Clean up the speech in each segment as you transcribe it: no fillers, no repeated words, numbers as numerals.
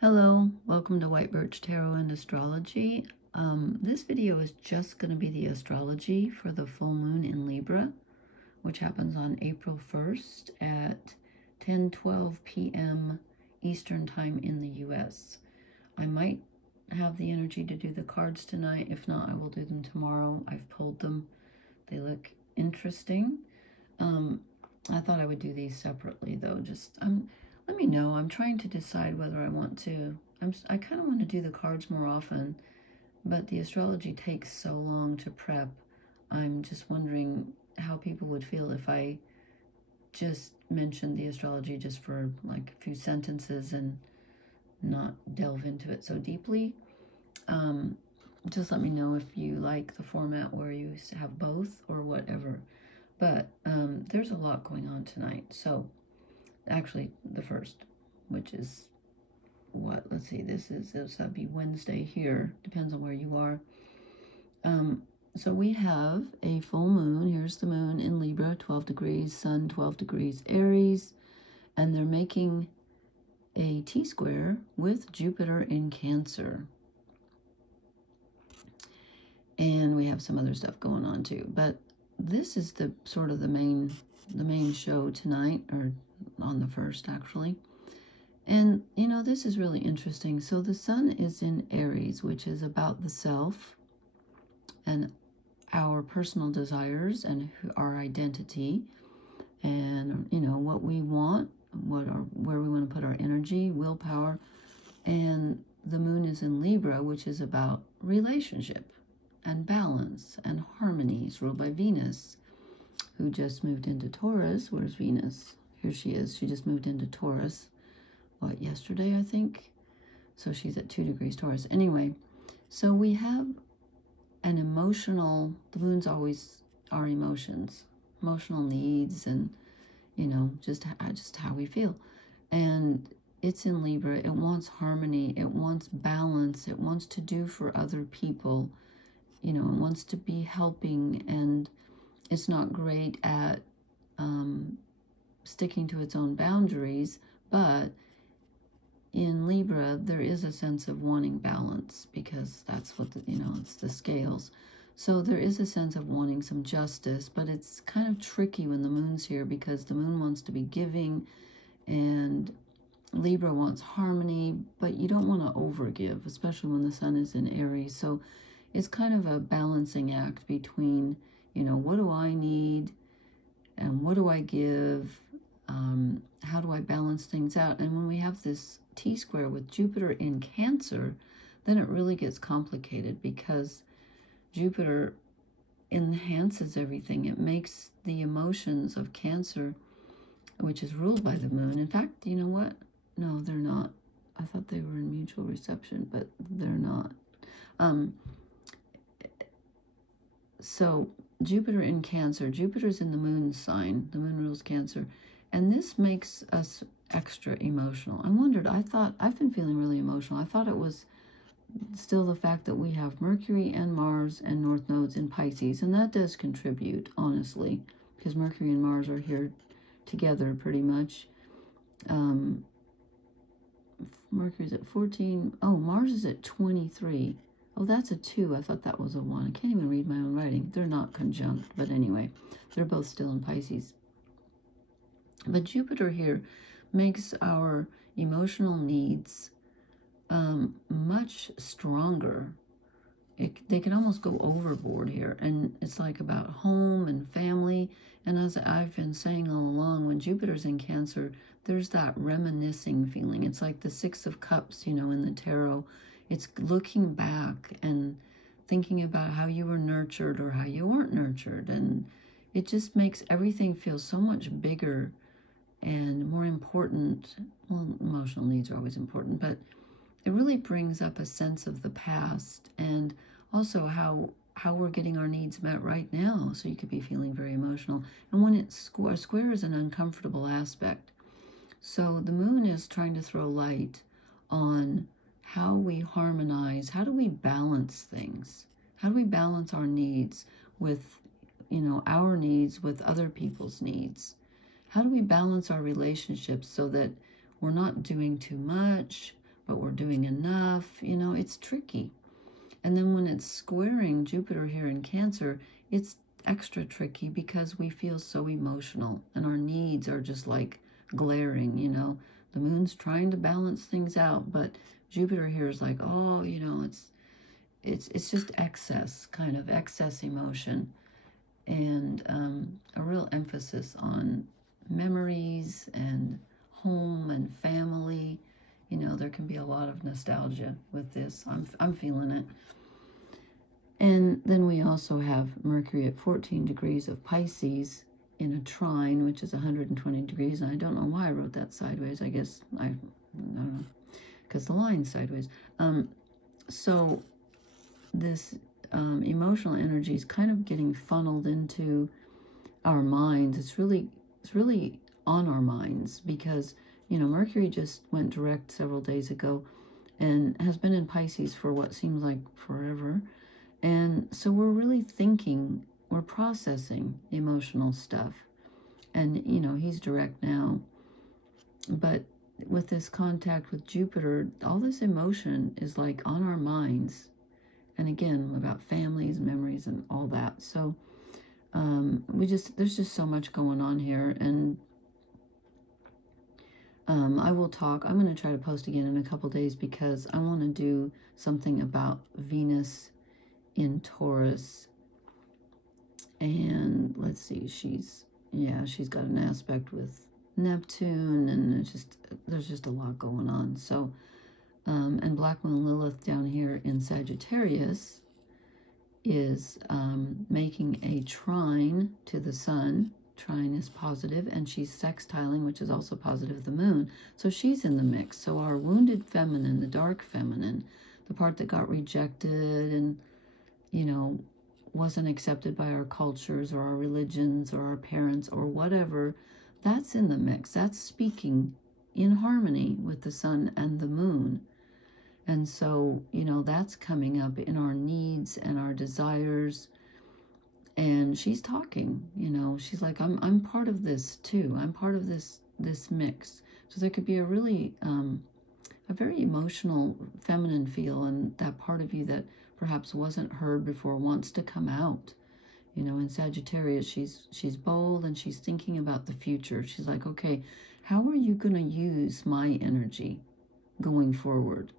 Hello, welcome to White Birch Tarot and Astrology. This video is just going to be the astrology for the full moon in Libra, which happens on April 1st at 10:12 p.m. Eastern Time in the US. I might have the energy to do the cards tonight. If not, I will do them tomorrow. I've pulled them. They look interesting. I thought I would do these separately, though. Let me know. I'm trying to decide whether I want to. I kind of want to do the cards more often, but the astrology takes so long to prep. I'm just wondering how people would feel if I just mentioned the astrology just for like a few sentences and not delve into it so deeply. Just let me know if you like the format where you have both or whatever. But there's a lot going on tonight. So actually the first, which is what, let's see, this would be Wednesday here, depends on where you are. So we have a full moon. Here's the moon in Libra, 12 degrees, sun 12 degrees Aries, and they're making a T-square with Jupiter in Cancer. And we have some other stuff going on too, but this is the sort of the main show tonight, or on the first actually. And you know, this is really interesting. So the sun is in Aries, which is about the self and our personal desires and our identity, and you know what we want, where we want to put our energy, willpower. And the moon is in Libra, which is about relationship and balance and harmony. It's ruled by Venus, who just moved into Taurus. Where's Venus? Here she is. She just moved into Taurus, what, yesterday, I think? So she's at 2 degrees Taurus. Anyway, so we have an emotional, the moon's always our emotions, emotional needs, and, you know, just how we feel. And it's in Libra. It wants harmony. It wants balance. It wants to do for other people. You know, it wants to be helping, and it's not great at sticking to its own boundaries, but in Libra, there is a sense of wanting balance, because that's what, it's the scales. So there is a sense of wanting some justice, but it's kind of tricky when the moon's here, because the moon wants to be giving, and Libra wants harmony, but you don't want to overgive, especially when the sun is in Aries. So it's kind of a balancing act between, you know, what do I need and what do I give? How do I balance things out? And when we have this T-square with Jupiter in Cancer, then it really gets complicated, because Jupiter enhances everything. It makes the emotions of Cancer, which is ruled by the moon. In fact, you know what? No, they're not. I thought they were in mutual reception, but they're not. So Jupiter in Cancer, Jupiter's in the moon sign. The moon rules Cancer. And this makes us extra emotional. I wondered, I've been feeling really emotional. I thought it was still the fact that we have Mercury and Mars and North nodes in Pisces. And that does contribute, honestly, because Mercury and Mars are here together pretty much. Mercury's at 14. Oh, Mars is at 23. Oh, that's a 2. I thought that was a 1. I can't even read my own writing. They're not conjunct, but anyway, they're both still in Pisces. But Jupiter here makes our emotional needs much stronger. They can almost go overboard here. And it's like about home and family. And as I've been saying all along, when Jupiter's in Cancer, there's that reminiscing feeling. It's like the 6 of Cups, you know, in the tarot. It's looking back and thinking about how you were nurtured or how you weren't nurtured. And it just makes everything feel so much bigger and more important. Well, emotional needs are always important, but it really brings up a sense of the past, and also how we're getting our needs met right now. So you could be feeling very emotional. And when it's square is an uncomfortable aspect. So the moon is trying to throw light on how we harmonize, how do we balance things? How do we balance our needs with, you know, our needs with other people's needs? How do we balance our relationships so that we're not doing too much, but we're doing enough. You know, it's tricky. And then when it's squaring Jupiter here in Cancer, it's extra tricky because we feel so emotional and our needs are just like glaring, you know. The moon's trying to balance things out, but Jupiter here is like, oh, you know, it's just excess, kind of excess emotion, and a real emphasis on memories and home and family. You know, there can be a lot of nostalgia with this. I'm feeling it. And then we also have Mercury at 14 degrees of Pisces in a trine, which is 120 degrees. And I don't know why I wrote that sideways. I guess, I don't know, because the line's sideways. So this emotional energy is kind of getting funneled into our minds. It's really on our minds because, you know, Mercury just went direct several days ago and has been in Pisces for what seems like forever. And so we're really thinking, we're processing emotional stuff. And, you know, he's direct now. But with this contact with Jupiter, all this emotion is like on our minds. And again, about families, memories, and all that. So there's just so much going on here. And I will talk. I'm going to try to post again in a couple days because I want to do something about Venus in Taurus. And let's see, she's got an aspect with Neptune, and there's just a lot going on. So and Black Moon Lilith down here in Sagittarius is making a trine to the sun. Trine is positive, and she's sextiling, which is also positive, the moon. So she's in the mix. So our wounded feminine, the dark feminine, the part that got rejected and, you know, wasn't accepted by our cultures or our religions or our parents or whatever, that's in the mix. That's speaking in harmony with the sun and the moon. And so, you know, that's coming up in our needs and our desires. And she's talking, you know, she's like, I'm part of this too. I'm part of this mix. So there could be a really, a very emotional feminine feel, and that part of you that perhaps wasn't heard before wants to come out. You know, in Sagittarius, she's bold and she's thinking about the future. She's like, okay, how are you going to use my energy going forward?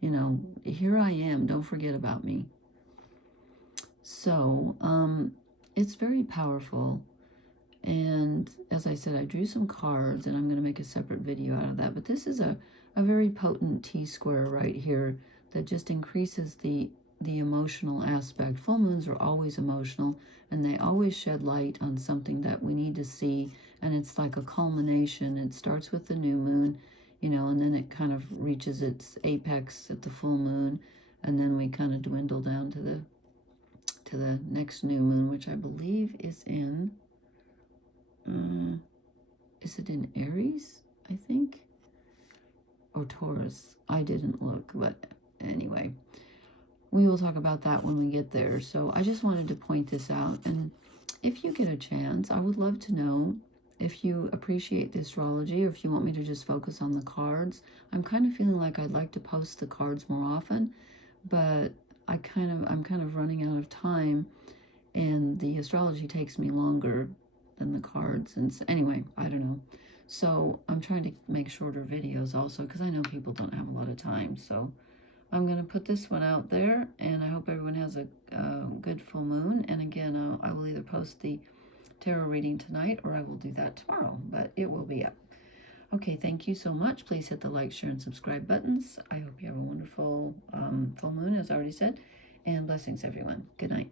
You know, here I am. Don't forget about me. So it's very powerful. And as I said, I drew some cards, and I'm going to make a separate video out of that. But this is a very potent T-square right here that just increases the emotional aspect. Full moons are always emotional, and they always shed light on something that we need to see. And it's like a culmination. It starts with the new moon, you know, and then it kind of reaches its apex at the full moon, and then we kind of dwindle down to the next new moon, which I believe is in, is it in Aries, I think, or Taurus? I didn't look, but anyway, we will talk about that when we get there. So I just wanted to point this out, and if you get a chance, I would love to know if you appreciate the astrology or if you want me to just focus on the cards. I'm kind of feeling like I'd like to post the cards more often, but I'm kind of running out of time, and the astrology takes me longer than the cards. And so, anyway, I don't know. So I'm trying to make shorter videos also because I know people don't have a lot of time. So I'm going to put this one out there, and I hope everyone has a good full moon. And again, I will either post the tarot reading tonight or I will do that tomorrow, but it will be up. Okay, thank you so much. Please hit the like, share, and subscribe buttons. I hope you have a wonderful full moon, as I already said, and blessings, everyone. Good night.